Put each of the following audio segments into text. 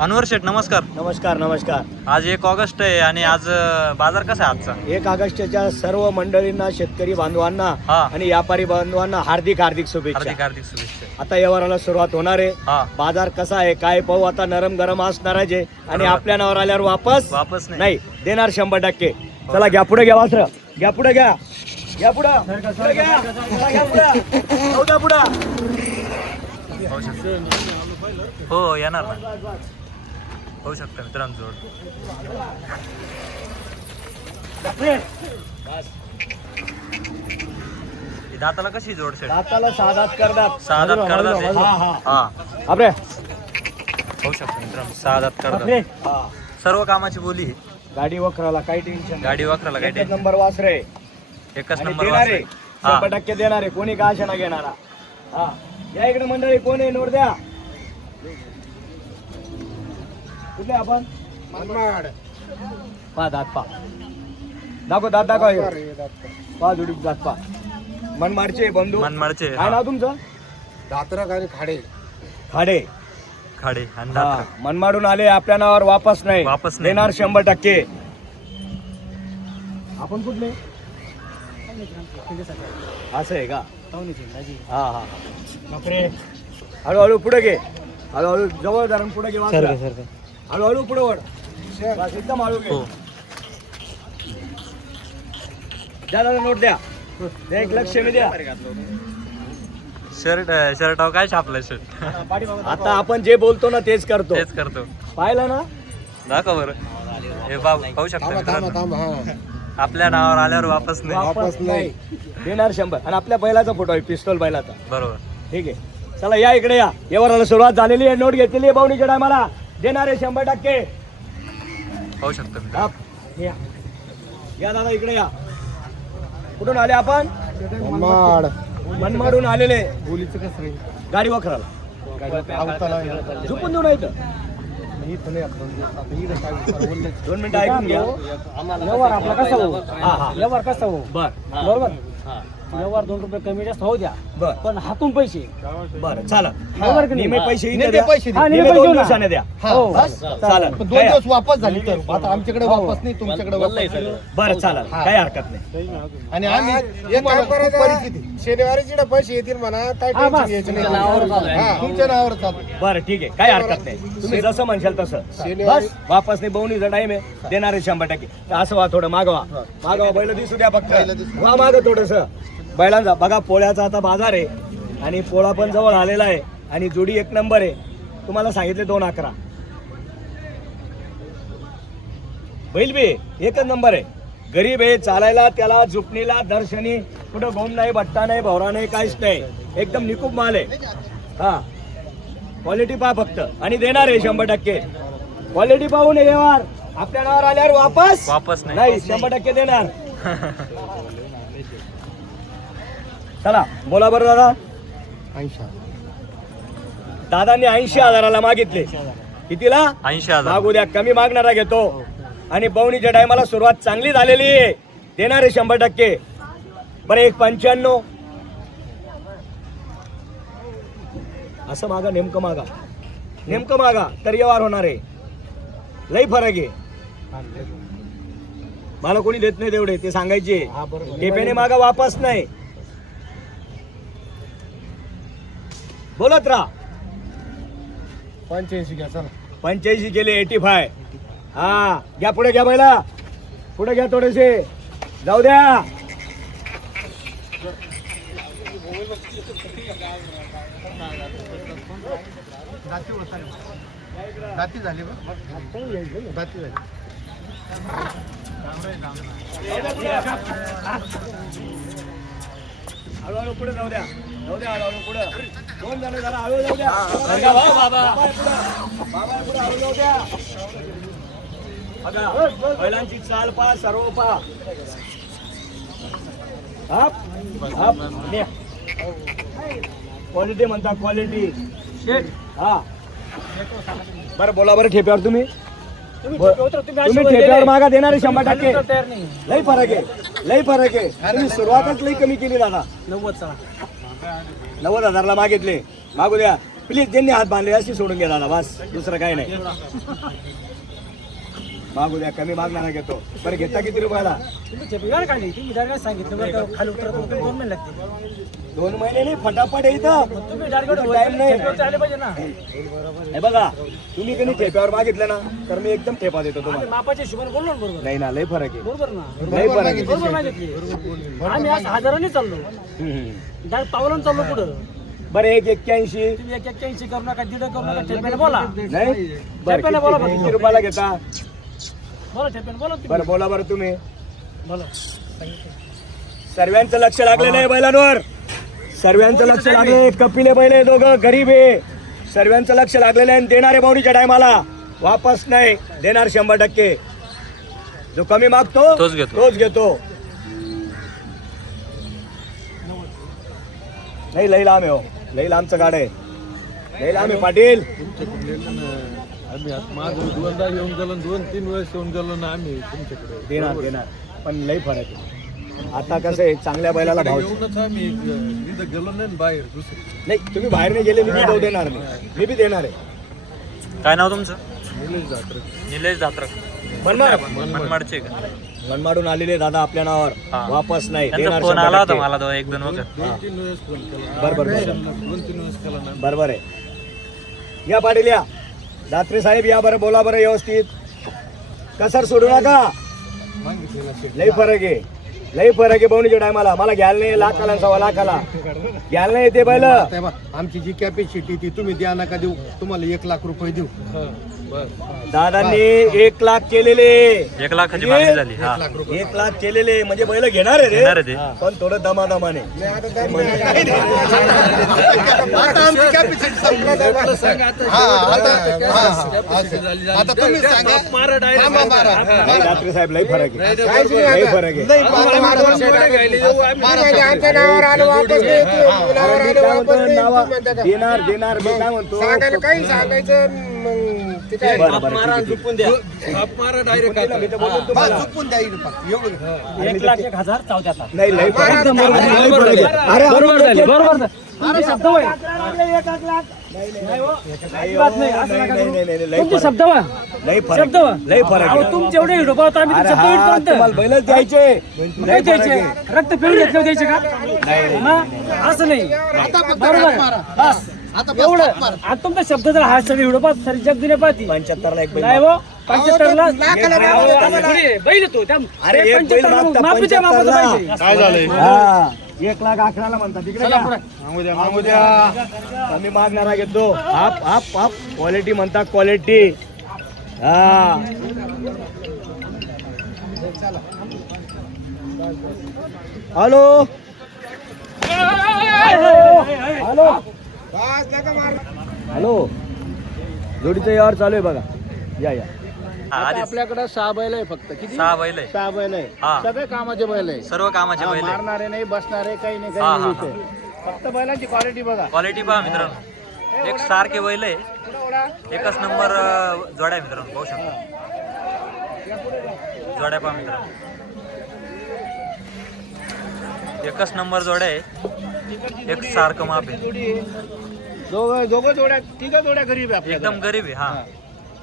अनवर शेठ नमस्कार. नमस्कार नमस्कार. आज 1 ऑगस्ट आहे आणि आज बाजार कसा आहे आजचा? 1 ऑगस्टच्या सर्व मंडळींना, शेतकरी बांधवांना हा. आणि व्यापारी बांधवांना हार्दिक हार्दिक शुभेच्छा. हार्दिक हार्दिक शुभेच्छा. आता व्यवहाराला सुरुवात होणार आहे. हा. बाजार कसा आहे काय पाहू. आता नरम गरम असणार आहे आणि बरोबर. आपल्या नावावर आल्यावर वापस नाही देणार 100%. चला घ्या पुढे घ्या वासर. घ्या पुढे घ्या. घ्या पुढे पुढे घ्या. चला, घ्या पुढे. जाऊ द्या पुढे. होऊ शकतं. हो येणार ना, होऊ शकतं मित्रांनो जोड. ही दाताला कशी जोड शेठ? दाताला साधात करतात. साधात करतात हे? हा हा हा आपरे होऊ शकतं मित्रांनो, साधात आपरे. करतात. हा. सर्व कामाची बोली ही. गाडी वखराला काही टेन्शन. गाडी वाकराला काय एकच टेन्शन. नंबर वासरे. एकच आणि नंबर देणारे वासरे. हा 100% देणारे. कोणी का आशा ना घेणारा. हा या इकडे मंडळी कोण आहे नोट द्या. कुठले आपण पा दात पा दाखव दात दाखव. पा जुडी दात पा. मनमाडचे बंधू. मनमाडचे. काय नाव तुमचं? दातरक आणि खाडे खाडे. खाडे आणि हा, दात्र. मनमाडून आले आपल्या नावावर वापस नाही. वापस नाही. देणार 100%. आपण कुठले असं आहे का? हा हा बापरे. हळूहळू पुढे घे. हळूहळू जवळ धरून पुढे घे. वासरा. हळूहळू पुढे वळ. बस एकदम हळू घे. हो द्या दादा नोट द्या. द्या एक लक्ष मी द्या. शर्टावर काय छापलंय शर्ट? आता आपण जे बोलतो ना तेच करतो. तेच करतो. पाहिलं ना. दाखव बरं. हे पाहू शकता थांबा थांबा मित्रांनो, थांबा हा आपल्या नावावर आल्यावर वापस नाही. वापस नाही. देणार 100. आणि आपल्या बैलाचा फोटो आहे, पिस्तोल बैलाचा. बरोबर. ठीक आहे. चला या इकडे या. व्यवहाराला सुरुवात झालेली आहे. नोट घेतलेली आहे. बावणीच्या टायमाला देणार आहे 100%. पाहू शकतो मित्रांनो. आप. या दादा इकडे या. कुठून आले आपण? माड मनमाडून आलेले. बोलीचं कसं रे गाडी वखराला आवताला झुपून देऊ नाही तर. इथं नाही आपण 2 मिनिटं ऐकून घ्या. व्यवहार आपला कसा हो? हा हा व्यवहार कसा हो? बर बरोबर. व्यवहार 2 रुपये कमी जास्त होऊ द्या, बर पण हातून पैसे. बर चालेल. बरोबर की नाही? नेहमी पैसे इथे नेहमी द्या. पैसे द्या. हा, नेहमी नेहमी पैसे 2 देऊ ना. दिवसाने द्या. हो. बस चालेल. 2 दिवस वापस झाली तर आता आमच्याकडे वापस नाही, तुमच्याकडे वापस आहे. बरं चालेल. काही हरकत नाही. आणि आम्ही परिस्थिती शनिवारी जिकडे पैसे येतील म्हणा काय हा, बस. टेन्शन घ्यायचं तुमच्या नावावर चालू आहे. नाही. तुमच्या नावावर चालू. बरं ठीक आहे. काही हरकत नाही. तुम्ही जसं म्हणशाल तसं. शनिवारी- बस वापस नाही. बवणीचा टाइम आहे. देणारे 100%. असं वा थोडं मागवा. मागवा. बैल दिसू द्या फक्त. वा माग थोडस बैलांचा. बघा पोळ्याचा आता बाजार आहे आणि पोळा पण जवळ आलेला आहे आणि जोडी 1 नंबर आहे. तुम्हाला सांगितले 2-11. बैल बी 1च नंबर आहे. गरीब आहे, चालायला त्याला झुपणीला दर्शनी कुठं गोम नाही, बट्टा नाही, भवरा नाही, काहीच नाही. एकदम निकूप माल आहे. हा क्वालिटी पहा फक्त. आणि देणार आहे 100%. क्वालिटी पाहून व्यवहार आपल्या नावावर आल्यावर वापस नाही. नाही 100% देणार. चला बोला बरं दादा. 80 दादांनी 80,000ला मागितले. कितीला? 80,000. मागू द्या. कमी मागणारा घेतो. आणि बवणीच्या टायमाला सुरुवात चांगली झालेली आहे. देणार आहे 100%. बरं 1.95 असं मागा. नेमकं मागा. नेमकं मागा तर व्यवहार होणार आहे. लई फरक आहे. मला कोणी देत नाही तेवढे, ते सांगायचे. टेपेने मागा वापस नाही. बोलत राहा. 85 घ्या चला. 85 केले. 85. हा घ्या पुढे. घ्या बैला पुढे घ्या. थोडेसे जाऊ द्या. दाती झाली बा दाती झाली. हळूहळू पुढे जाऊ द्या. जाऊ द्या हळूहळू पुढे. 2 जण जरा हळू जाऊ द्या. बाबा पुढे हळू जाऊ द्या. बघा बैलांची चाल पहा, सर्व पहा. क्वालिटी म्हणता. क्वालिटी. हा बरं बोला बरं. ठेप्यावर तुम्ही तुम्ही ठेप्यावर मागा. देणारे 100%. तयार नाही. लई फरक आहे. लई फरक आहे. तुम्ही सुरुवातच लई कमी केली दादा. 90 चला. 90,000ला मागितले. मागू द्या. प्लीज ज्यांनी हात बांधले अशी सोडून घ्या दादा बस, दुसरं काही नाही. मागू द्या, कमी मागणारा घेतो. बरं घेता किती रुपयाला? तुम्ही ठेपेवर काढली, तुम्ही डायरेक्ट सांगितलं बरं का, खाली उतरत 2 महिने लागतील. 2 महिने नाही, फटाफट आहे इथं. तुम्ही डायरेक्ट टाइम नाही. ठेपेवरती आले पाहिजे ना. हे बघा, तुम्ही कधी ठेप्यावर मागितलं ना तर मी एकदम ठेपा देतो आम्ही तुम्हाला. मापाच्या हिशोबाने बोललो ना बरोबर. नाही ना, लय फरक आहे. बरोबर ना. लय फरक आहे. बरोबर मागितली. आम्ही आज हजारांनी चाललो. डायरेक्ट पावलानं चाललो पुढं. बरं 181. तुम्ही 181 करू नका, 1.5 करू नका, ठेप्याने बोला. नाही बरं, ठेप्याने बोला किती किती रुपयाला घेता? बोला ठेप्याने बोला तुम्ही. बरं बोला बरं तुम्ही. बोला. सर्वांचं लक्ष लागलेलं आहे बैलांवर. सर्वांचं लक्ष लागले. कपिले बैल आहे दोघं, गरीब आहे. सर्वांचं लक्ष लागलेलं आहे. देणारे बावडीच्या टायमाला वापस नाही देणार 100%. जो कमी मागतो तोच घेतो. नाही लई लांब आहे हो, लई लांबचं गाड आहे. लई लांब आहे पाटील. आम्ही माझं 2दा येऊन गेलो, 2-3 वेळेस येऊन गेलो ना आम्ही तुमच्याकडे. देणार पण लई फरक आहे. आता कसं आहे, चांगल्या बैलाला भाव. येऊनच आम्ही इथं गेलो नाही ना बाहेर दुसरी. नाही तुम्ही बाहेर नाही गेले, मी बी जाऊ देणार नाही. मी बी देणार आहे. काय नाव तुमचं? निलेश जात्रे. निलेश जात्रक. मनमाडचे का? मनमाडून आलेले दादा आपल्या नावावर हा. वापस नाही त्यांचा देणार फोन आला होता 100%. मला 1-2 वगैरे. 2-3 वेळेस फोन केला. बरोबर 2-3 वेळेस केला ना. बरोबर आहे. या पाटील या. दात्रे साहेब या बरं, बोला बरं व्यवस्थित. कसर सोडू नका. मागितलेला शेट. लई फरक आहे, लई फरक आहे. बहुणीच्या टायमाला मला घ्यायला नाही, लाखाला 1.25 लाखाला घ्यायला नाही येते बैल. आता बघ, आमची जी कॅपॅसिटी ती तुम्ही द्या नका देऊ, तुम्हाला 1 लाख रुपये देऊ. हा, बस. दादांनी 1 लाख केलेले. 1 लाखाची मागणी झाली. हा 1 लाख केलेले म्हणजे बैल घेणार आहे घेणार आहे रे, ते. पण थोडं दमादमाने. आता आमची कॅपॅसिटी संपला साहेब. सांग आता. हा, आता झाली. आता तुम्ही सांगा. मारा direct. थांबा, मारा. नाही, दात्रे साहेब लई फरक आहे, काहीच नाही लई आता. फरक आहे. नाही, आता मारा. आमच्या नावावर आलं वापस नाही येते. मुलावर अरे मी आलं काय वापस म्हणतो, नाही येते नावा- म्हणतात का? देणार देणार मी काय म्हणतो. सांगायला काही सांगायचं मग ते काय बरं, बरं, ठीक आहे, ठीक आहे. थाप मारा डायरेक्ट आता. मी तर बोलतो तुम्हाला. बस चुकून द्या इकडं फक्त. एवढं 1,00,000 चौथ्याचा. नाही लई फरक आहे. बरोबर लई फरक आहे. बरोबर झाली, बरोबर झाली. नाही, तुमचे शब्द होय. नाही, हो. अजिबात नाही, असं नाही, नका नाही, करू. नाही, नाही, लई तुमचे फरक. शब्द वा. लई फरक शब्द वा. लई फरक अहो, आहे. तुमचे एवढे व्हिडिओ पाहतो आम्ही अरे शब्द हा, इथपर्यंत. तुम्हाला बैलच द्यायचे. काय लई फरक द्यायचे? आहे. रक्त पिळून घेतलं द्यायचे का? हा? असं नाही. बरोबर आहे. बस. एवढं आता तुमचा शब्द जर हा सगळे व्हिडिओ पाहतो सारी जग दुनिया पाहती. 75 ला एक बैल. नाही हो 75 ला लाखाला बैल तो त्या अरे एक बैल 75 ला मागता माफीच्या 75 मापाचं ला. पाहिजे. काय झालंय? हा 1,11,000 म्हणतात तिकडे चला का? पुढे. मागू द्या. कमी मागणारा घेतो. हाप हाप हाप क्वालिटी म्हणतात, क्वालिटी. हा हॅलो हॅलो बस नका मारू. हॅलो, जोडीचं यावर चालू आहे बघा. या या. हा, आधीच आपल्याकडे 6 बैल आहे फक्त. किती? 6 बैल आहे. 6 बैल आहे. हा सगळे कामाचे बैल आहे. सर्व कामाचे बैल आहे. मारणारे नाही, बसणारे काही नाही, हा, काही हा, नाही विषय. फक्त बैलांची क्वालिटी बघा. क्वालिटी पहा मित्रांनो, एक सारखे बैल आहे. एकच नंबर जोड्या आहे मित्रांनो, पाहू शकता. जोड्या पहा मित्रांनो, एकच नंबर जोड्या आहे. एक सारखं माप आहे. दोघं जोड्या, 3 जोड्या गरीब आहे आपल्याकडे. एकदम गरीब आहे. हा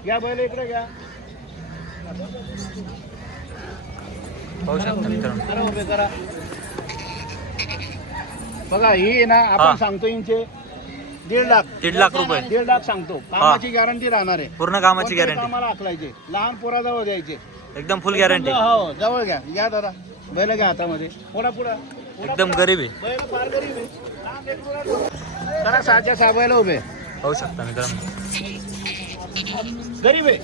घ्या बैल इकडे घ्या. पाहू शकता मित्रांनो. करा उभे करा. बघा ही ना हा. आपण सांगतो इंचे 1.5 लाख. 1.5 लाख रुपये 1.5 लाख सांगतो. कामाची गॅरंटी राहणार आहे. पूर्ण कामाची कोणत्याही गॅरंटी, कामाला आखलायचे. लहान पोराजवळ द्यायचे. एकदम फुल गॅरंटी. हो जवळ घ्या. घ्या दादा बैल घ्या हातामध्ये. पुढा एकदम गरीब आहे. बैल फार गरीब आहे. लहान लेकरू राहतो. करा 6च्या 6 बैल उभे. पाहू शकता मित्रांनो, गरीब आहे.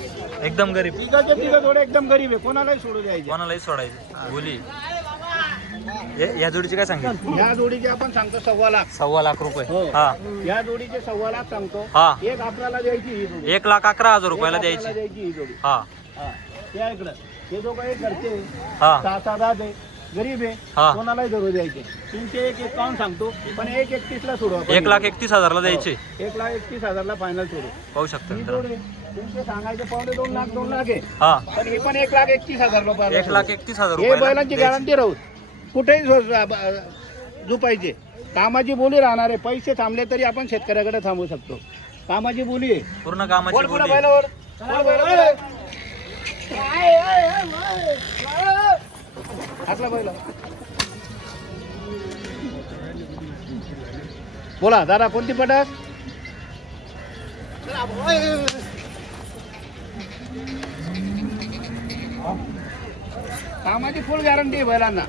एकदम गरीब. 3 जोडे एकदम गरीब आहे. कोणालाही सोडू द्यायचे. कोणालाही सोडायचं. बोली या जोडीची काय सांगितलं? या जोडीचे आपण सांगतो 1.25 लाख. 1.25 लाख रुपये. हो. हा या जोडीचे 1.25 लाख सांगतो. हा एक आपल्याला द्यायची ही जोडी. 1,11,000 रुपयाला एक द्यायची. आपल्याला द्यायची ही जोडी. हा हा. या इकडं हे दोघं एक घरचे हा 6-7 आहे. गरीब आहे. हा. कोणालाही धरू द्यायचे. 351 सांगतो पण 1,31 ला सोडू आपण. 1,31,000 ला द्यायचे. 1,31,000 ला फायनल सोडू. पाहू शकता ही मित्रांनो. जोडी तुमचे सांगायचे 2.5 लाख आहे. हा पण हे पण 1,31,000 रुपये. 1,31,000 हे रुपयाला बैलांची द्यायची. गॅरंटी राहू. कुठेही झोपायचे. कामाची बोली राहणार आहे. पैसे थांबले तरी आपण शेतकऱ्याकडे थांबू शकतो. कामाची बोली आहे. पूर्ण कामाची वर पुढं बोली. बैलावर. वर बैलावर. हातला बैला. बोला दादा कोणती पटक? कामाची फुल गॅरंटी आहे बैलांना.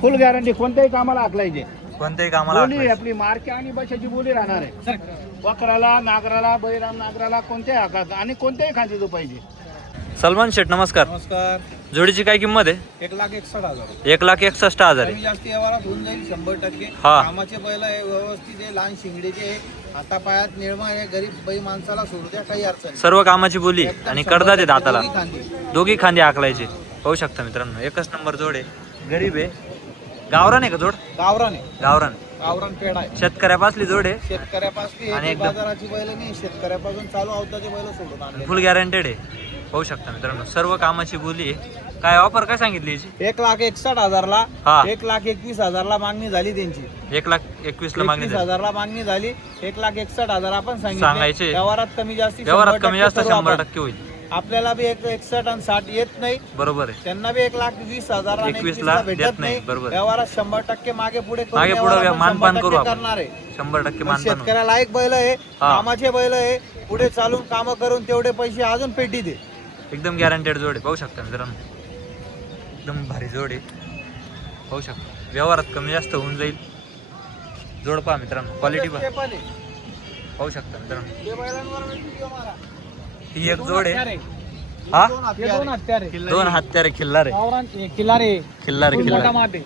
फुल गॅरंटी. कोणत्याही कामाला आखलायचे. कोणत्याही कामाला बोली आठवायचं. आपली मार्के आणि बशाची बोली राहणार आहे. वखराला, नागराला, बैराम नागराला कोणत्याही आकारात आणि कोणत्याही खांदी जो पाहिजे. सलमान शेठ नमस्कार. नमस्कार. जोडीची काय किंमत आहे? 1,61,000. 1,61,000 कमी जास्ती व्यवहारात होऊन जाईल 100%. हा. कामाचे बैल आहे, व्यवस्थित आहे, लहान शिंगडीचे आहे, आता पायात निर्मा आहे, गरीब बाई माणसाला सोडू द्या, काही अडचण नाही. सर्व कामाची बोली एकदम आणि 100% कडदात आहे दाताला. दोन्ही खांदी. दोघी खांदे आखलायचे. पाहू शकता मित्रांनो, एकच नंबर जोड आहे. गरीब आहे. गावरान आहे का जोड? गावरान आहे, गावरान. गावरान पेड आहे. शेतकऱ्यापासली जोड आहे. शेतकऱ्यापासून आणि एक एकदम- बाजाराची बैल नाही, शेतकऱ्यापासून चालू अवताचे बैल सोडून आणले. फुल गॅरंटेड आहे. पाहू शकता मित्रांनो, सर्व कामाची बोली आहे. काय ऑफर काय सांगितली याची? 1,61,000ला हा. 1,21,000ला मागणी झाली त्यांची. 1,21,000 मागणी झाली. 21,000ला मागणी झाली. 1,61,000 आपण सांगायचे. व्यवहारात कमी जास्ती व्यवहारात कमी जास्त 100% करू 100% होईल. आपण. आपल्याला बी 61 आणि 60 येत नाही, बरोबर आहे. त्यांना बी 1,20,000 आणि 21,000 21,000 देत भेटत नाही, नाही. बरोबर. व्यवहारात 100% मागे पुढे करून मागे पुढे व्यवहार आपण मानपान करू 100% आपण. करणार आहे. 100% पण मानपान होईल. शेतकऱ्याला एक बैल आहे, हा. कामाचे बैल आहे, पुढे चालून काम करून तेवढे पैसे अजून पेटी दे. एकदम गॅरंटेड जोड आहे. पाहू शकता मित्रांनो, एकदम भारी जोड आहे. पाहू शकता, व्यवहारात कमी जास्त होऊन जाईल. जोड पहा मित्रांनो, क्वालिटी पहा. ते पण आहे. पाहू शकता मित्रांनो, ते बैलांवर video मारा. ही एक जोड आहे. हत्यारे. हा, दोन हे हत्यारे. दोन हत्यारे. 2 हत्यारे खिल्लार आहे. गावरान किल्लारे. खिल्लार फुल मोठा खिल्लार माप आहे.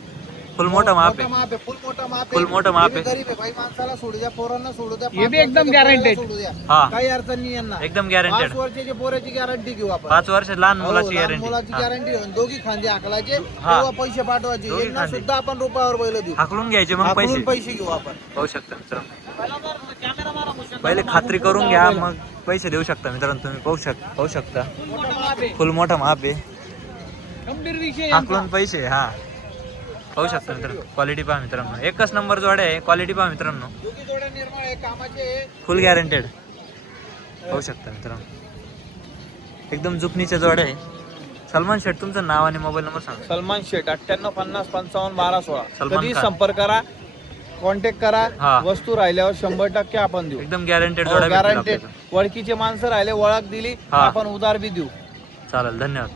फुल मोठा माप मोठा आहे. माप आहे, फुल मोठा माप आहे. फुल मोठा माप हे बी आहे. गरीब आहे, बाई माणसाला सोडू द्या, पोरांना सोडू द्या, हे बी 5 एकदम वर्षाच्या पोराला guaranteed. सोडू द्या. हा, काही अडचण नाही यांना. एकदम 5 गॅरंटेड. वर्षाच्या पोराची गॅरंटी घेऊ आपण. 5 वर्ष लहान हो, मुलाची लहान गॅरंटी. मुलाची गॅरंटी. दोघी खांदे हाकलायचे, हा. तेव्हा पैसे पाठवायचे. दोघी यांना खांदे. सुद्धा आपण रुपयावर बैल देऊ. हाकलून घ्यायचे मग हाकलून पैसे. पैसे घेऊ आपण. पाहू शकता मित्रांनो, पहिले खात्री करून घ्या, मग पैसे देऊ शकता मित्रांनो. तुम्ही पाहू शकता मोठा माप आहे. फुल मोठा माप आहे. गंभीर विषय आहे यांचा. हाकलून पैसे. हा, पाहू शकता मित्रांनो, क्वालिटी पहा मित्रांनो. एकच नंबर जोड आहे. क्वालिटी पहा मित्रांनो, दोघी जोड्या निर्मळ आहे, कामाचे आहे. फुल गॅरंटेड. पाहू शकता मित्रांनो, एकदम जुकनीच्या जोड आहे. सलमान शेठ, तुमचं नाव आणि मोबाईल नंबर सांगा. सलमान शेठ 9850551216. सलमान कधी खान. संपर्क करा, कॉन्टॅक्ट करा. हा. वस्तू राहिल्यावर 100% आपण देऊ. एकदम गॅरंटेड जोड आहे. गॅरंटेड. ओळखीचे माणसं राहिले, ओळख दिली, हा. आपण उधार बी देऊ. चालेल, धन्यवाद.